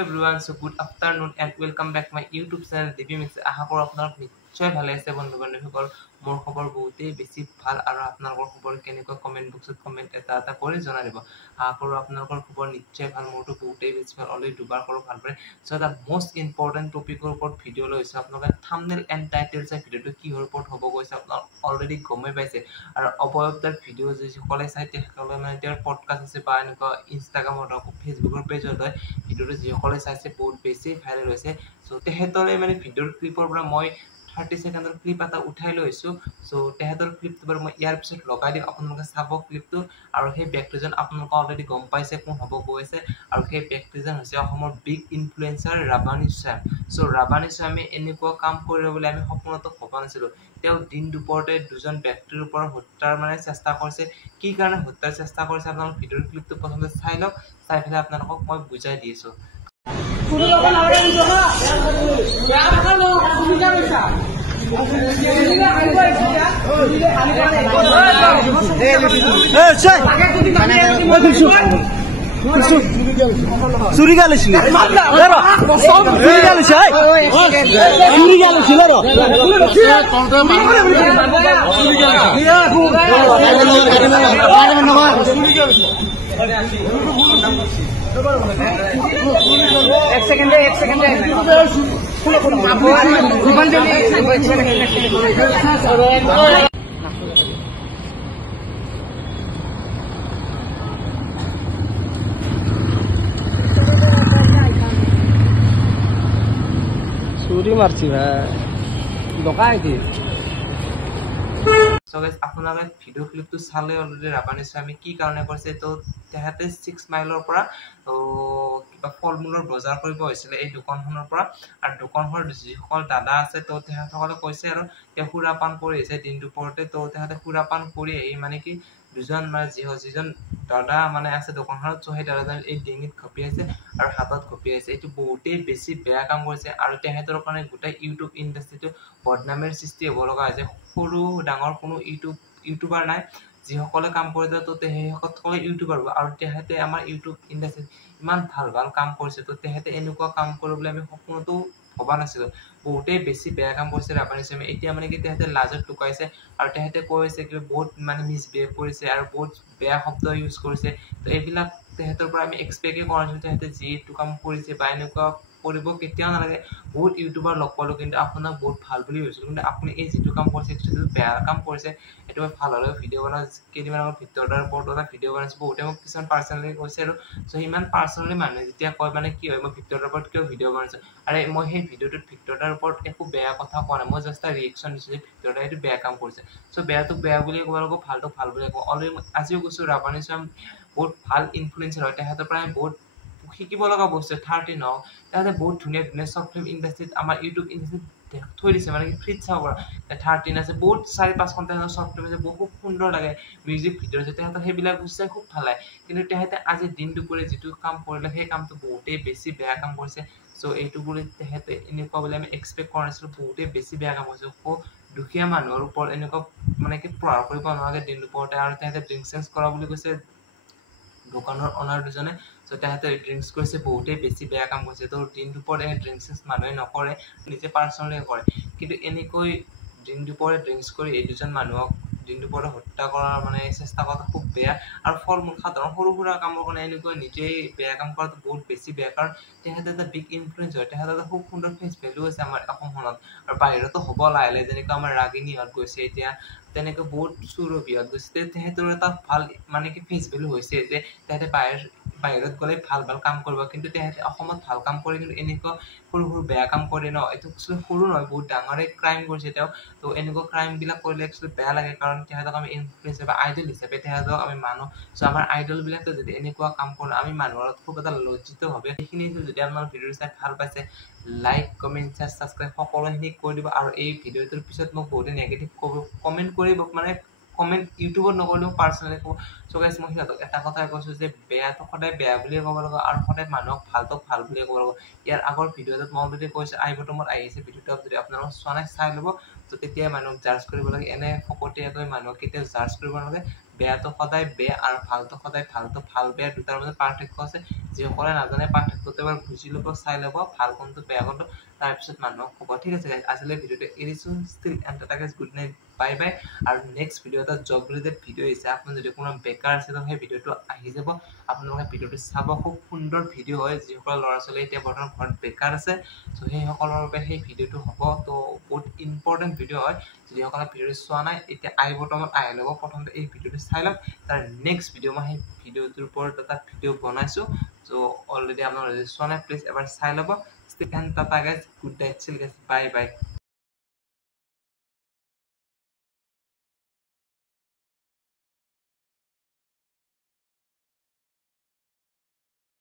everyone, so good afternoon and welcome back my YouTube channel Divi Mix. আশা কৰো আপোনালোক নিশ্চয় ভালে আছে বন্ধু বান্ধৱীসকল মোৰ খবৰ বহুতেই বেছি ভাল আৰু আপোনালোকৰ খবৰ কেনেকুৱা কমেন্ট বক্সত কমেন্ট এটা কৰি জনাই দিব আশা কৰো আপোনালোকৰ খবৰ নিশ্চয় ভাল মোৰটো বহুতেই বেছি ভাল অলৰেডি দুবাৰ কৰো ভাল পায় সো এটা মোস্ট ইম্পৰ্টেন্ট টপিকৰ ওপৰত ভিডিও লৈছো আপোনালোকে থাম্বনেল এণ্ড টাইটেল চাই ভিডিওটো কিহৰ ওপৰত হ'ব গৈছে আপোনালোক অলৰেডি গমে পাইছে আৰু অপয়প্তাৰ ভিডিও যে সকলে চাই তেখেতসকলে মানে তেওঁৰ পডকাষ্ট আছে বা এনেকুৱা ইনষ্টাগ্ৰামত হওক ফেচবুকৰ পেজত হয় ভিডিওটো যে সকলে চাইছে বহুত বেছি ভাইৰেল হৈছে সো তেহেতৰে মানে ভিডিওৰ ক্লিপৰ পৰা মই 30 সেকেন্ডৰ ক্লিপ এটা উঠাই লৈছো সো তেহেতৰ ক্লিপটো বাৰু মই ইয়াৰ পিছত লগাই দিম আপোনালোকে চাব ক্লিপটো আৰু সেই ব্যক্তিজন আপোনালোকে অলৰেডি গম পাইছে কোন হ'ব গৈছে আৰু সেই ব্যক্তিজন হৈছে অসমৰ বিগ ইনফ্লুয়েন্সাৰ ৰাবানী শ্যাম সো ৰাবানী শ্যামে এনেকুৱা কাম কৰিব বুলি আমি সপোনতো ভবা নাছিলো তেওঁ দিন দুপৰতে দুজন ব্যক্তিৰ ওপৰত হত্যাৰ মানে চেষ্টা কৰিছে কি কাৰণে হত্যাৰ চেষ্টা কৰিছে আপোনালোকে ভিডিওৰ ক্লিপটো প্ৰথমতে চাই লওক চাই ফেলে আপোনালোকক মই বুজাই দিছো চুরি গালিছিল চুরি গালিছে চুরি গালিছিল एक सेकंड চুরি মারছি ভাই ডকাইতি সো গাইস আপোনালোকে ভিডিও ক্লিপটো চালে অলৰেডি ৰাবানী শ্যামে কি কাৰণে কৰিছে তো তেহাতে 6 মাইলৰ পৰা তো কিবা ফলমূলৰ বজাৰ কৰিব হৈছিল এই দোকানখনৰ পৰা আৰু দোকানখনৰ যিসকল দাদা আছে তো তেহাতসকলে কৈছে আৰু তে সুৰাপান কৰি আছে দিন দুপৰতে তো তেহাতে সুৰাপান কৰি এই মানে কি দুজন মানে যিজন দাদা মানে আছে দোকানখনত তো সেই দাদাজন এই ডিঙিত খপি আছে আৰু হাতত খপি আছে এইটো বহুতেই বেছি বেয়া কাম কৰিছে আৰু তেহেতৰ কাৰণে গোটেই ইউটিউব ইণ্ডাষ্ট্ৰিটো বদনামেৰ সৃষ্টি হ'ব লগা হৈছে সৰু ডাঙৰ কোনো ইউটিউবাৰ নাই যিসকলে কাম কৰিছে তো সেইসকলে ইউটিউবাৰ আৰু তেহেতে আমাৰ ইউটিউব ইণ্ডাষ্ট্ৰিত ইমান ভাল কাম কৰিছে তো তেহেতে এনেকুৱা কাম কৰিবলৈ আমি সপোনতো ভবা নাছিলো বহুতেই বেছি বেয়া কাম কৰিছে ৰাবানী শ্যামে এতিয়া মানে কি তেহেতে লাজত লুকাইছে আৰু তেহেতে কৈছে কি বহুত মানে মিছবিহেভ কৰিছে আৰু বহুত বেয়া শব্দ ইউজ কৰিছে তো এইবিলাক তেহেতৰ পৰা আমি এক্সপেক্টে কৰা নাছিলো তেহেতে যিটো কাম কৰিছে বা এনেকুৱা কৰিব কেতিয়াও নালাগে বহুত ইউটিউবাৰ লগ পালো কিন্তু আপোনাক বহুত ভাল বুলি ভাবিছিলো কিন্তু আপুনি এই যিটো কাম কৰিছে সেইটো বেয়া কাম কৰিছে এটো মই ভাল হলে ভিডিও বনাও কেইদিনমানৰ ভিতৰত ওপৰত এটা ভিডিও বনাইছো বহুতে মোক কিছুমান পাৰ্সোনালি কৈছে আৰু সো ইমান পাৰ্সোনালি মানুহে যেতিয়া কয় মানে কি হয় মই ভিতৰৰ ওপৰত কিয় ভিডিও বনাইছো আৰু মই সেই ভিডিওটোত ভিতৰৰ ওপৰত একো বেয়া কথা কোৱা নাই মই জাস্ট ৰিएक्शन দিছো যে ভিতৰৰ এইটো বেয়া কাম কৰিছে সো বেয়াটো বেয়া বুলি ক'ব লাগিব ভালটো ভাল বুলি ক'ব অলৰেডি আজিও কৈছো ৰাবানী শ্যাম বহুত ভাল ইনফ্লুয়েন্সাৰ হয় তেহেতৰ পৰা বহুত শিকিব লগা বস্তু 30 ন তাতে বহুত ধুনীয়া ধুনীয়া শৰ্ট ফিল্ম ইণ্ডাষ্ট্ৰিত আমাৰ ইউটিউব ইণ্ডাষ্ট্ৰিত থৈ দিছে মানে কি ফ্ৰীত চাব পৰা 13 আছে বহুত 4-5 ঘণ্টা শৰ্ট ফিল্ম আছে বহুত সুন্দৰ লাগে মিউজিক ভিডিও আছে তেহেতৰ সেইবিলাক বস্তু খুব ভাল লাগে কিন্তু তেহেতে আজি দিন দুপৰে যিটো কাম কৰিলে সেই কামটো বহুতেই বেছি বেয়া কাম কৰিছে সো এইটো বুলি তেহেতে এনেকুৱা বুলি আমি এক্সপেক্ট কৰা নাছিলো বহুতেই বেছি বেয়া কাম কৰিছে সো দুখীয়া মানুহৰ ওপৰত এনেকুৱা মানে কি প্ৰভাৱ কৰিব নোৱাৰে দিন দুপৰতে আৰু তেহেতে ড্ৰিংকছ কৰা বুলি কৈছে দোকানৰ অনাৰ দুজনে সো তেহেতে ড্ৰিংকছ কৰিছে বহুতেই বেছি বেয়া কাম কৰিছে তো দিন দুপৰতে ড্ৰিংকছ মানুহে নকৰে নিজে পাৰ্সোনালি কৰে কিন্তু এনেকৈ দিন দুপৰে ড্ৰিংকছ কৰি এই দুজন মানুহক দিন দুপৰে হত্যা কৰাৰ মানে চেষ্টা কৰাটো খুব বেয়া আৰু ফলমূল সাধাৰণ সৰু সুৰা কামৰ কাৰণে এনেকৈ নিজেই বেয়া কাম কৰাটো বহুত বেছি বেয়া কাৰণ তেহেতে এটা বিগ ইনফ্লুয়েন্স হয় তেহেতে এটা খুব সুন্দৰ ফেচ ভেলু আছে আমাৰ অসমখনত আৰু বাহিৰতো হ'ব লাহে যেনেকৈ আমাৰ ৰাগিনীহঁত গৈছে এতিয়া তেনেকৈ বহুত সুৰভিহঁত গৈছে তেহেতৰ এটা ভাল মানে কি ফেচ ভেলু হৈছে যে তেহেতে বাহিৰত গ'লে ভাল কাম কৰিব কিন্তু তেহেতে অসমত ভাল কাম কৰি কিন্তু এনেকুৱা সৰু বেয়া কাম কৰে ন এইটো সৰু নহয় বহুত ডাঙৰে ক্ৰাইম কৰিছে তেওঁ তো এনেকুৱা ক্ৰাইম বিলাক কৰিলে একচুৱেলি বেয়া লাগে কাৰণ তেহেতক আমি ইনফ্লুয়েন্সাৰ বা আইডল হিচাপে তেহেতক আমি মানো সো আমাৰ আইডল বিলাকে যদি এনেকুৱা কাম কৰে আমি মানুহৰ খুব এটা লজ্জিত হবে সেইখিনি যদি আপোনাৰ ভিডিও চাই ভাল পাইছে লাইক কমেন্ট সাবস্ক্ৰাইব সকলোখিনি কৰি দিব আৰু এই ভিডিওটোৰ পিছত মোক বহুত নেগেটিভ কমেন্ট কৰিব মানে কমেন্ট ইউটিউবত নকৰিলেও পাৰ্সোনালি ক'ব সো গাইস মই হিহঁতক এটা কথাই কৈছো যে বেয়াটো সদায় বেয়া বুলি ক'ব লাগিব আৰু সদায় মানুহক ভালটো ভাল বুলি ক'ব লাগিব ইয়াৰ আগৰ ভিডিওটোত মই অলৰেডি কৈছো আই বটমত আহিছে ভিডিওটো যদি আপোনালোকে চোৱা নাই চাই ল'ব তো তেতিয়া মানুহক জাজ কৰিব লাগে এনে ফকতীয়াকৈ মানুহক কেতিয়াও জাজ কৰিব নালাগে বেয়াটো সদায় বেয়া আৰু ভালটো সদায় ভালটো ভাল বেয়া দুটাৰ মাজত পাৰ্থক্য আছে যিসকলে নাজানে পাৰ্থক্যটো এবাৰ বুজি ল'ব চাই ল'ব ভাল কোনটো বেয়া কোনটো তাৰপিছত মানুহক ক'ব ঠিক আছে গাইজ আজিলৈ ভিডিঅ'টো এৰিছোঁ still and tata good night bye bye আৰু নেক্সট ভিডিঅ' এটা জব ৰিলেটেড ভিডিঅ' আহিছে আপুনি যদি কোনো বেকাৰ আছে তো সেই ভিডিঅ'টো আহি যাব আপোনালোকে ভিডিঅ'টো চাব খুব সুন্দৰ ভিডিঅ' হয় যিসকল ল'ৰা ছোৱালী এতিয়া বৰ্তমান ঘৰত বেকাৰ আছে চ' সেইসকলৰ বাবে সেই ভিডিঅ'টো হ'ব তো বহুত ইম্পৰ্টেণ্ট ভিডিঅ' হয় যিসকলে ভিডিঅ'টো চোৱা নাই এতিয়া আই বটনত আহি ল'ব প্ৰথমতে এই ভিডিঅ'টো চাই লওক তাৰ নেক্সট ভিডিঅ' মই সেই ভিডিঅ'টোৰ ওপৰত এটা ভিডিঅ' বনাইছোঁ চ' অলৰেডি আপোনালোকে যদি চোৱা নাই প্লিজ এবাৰ চাই ল'ব still and tata guys good night chill guys bye by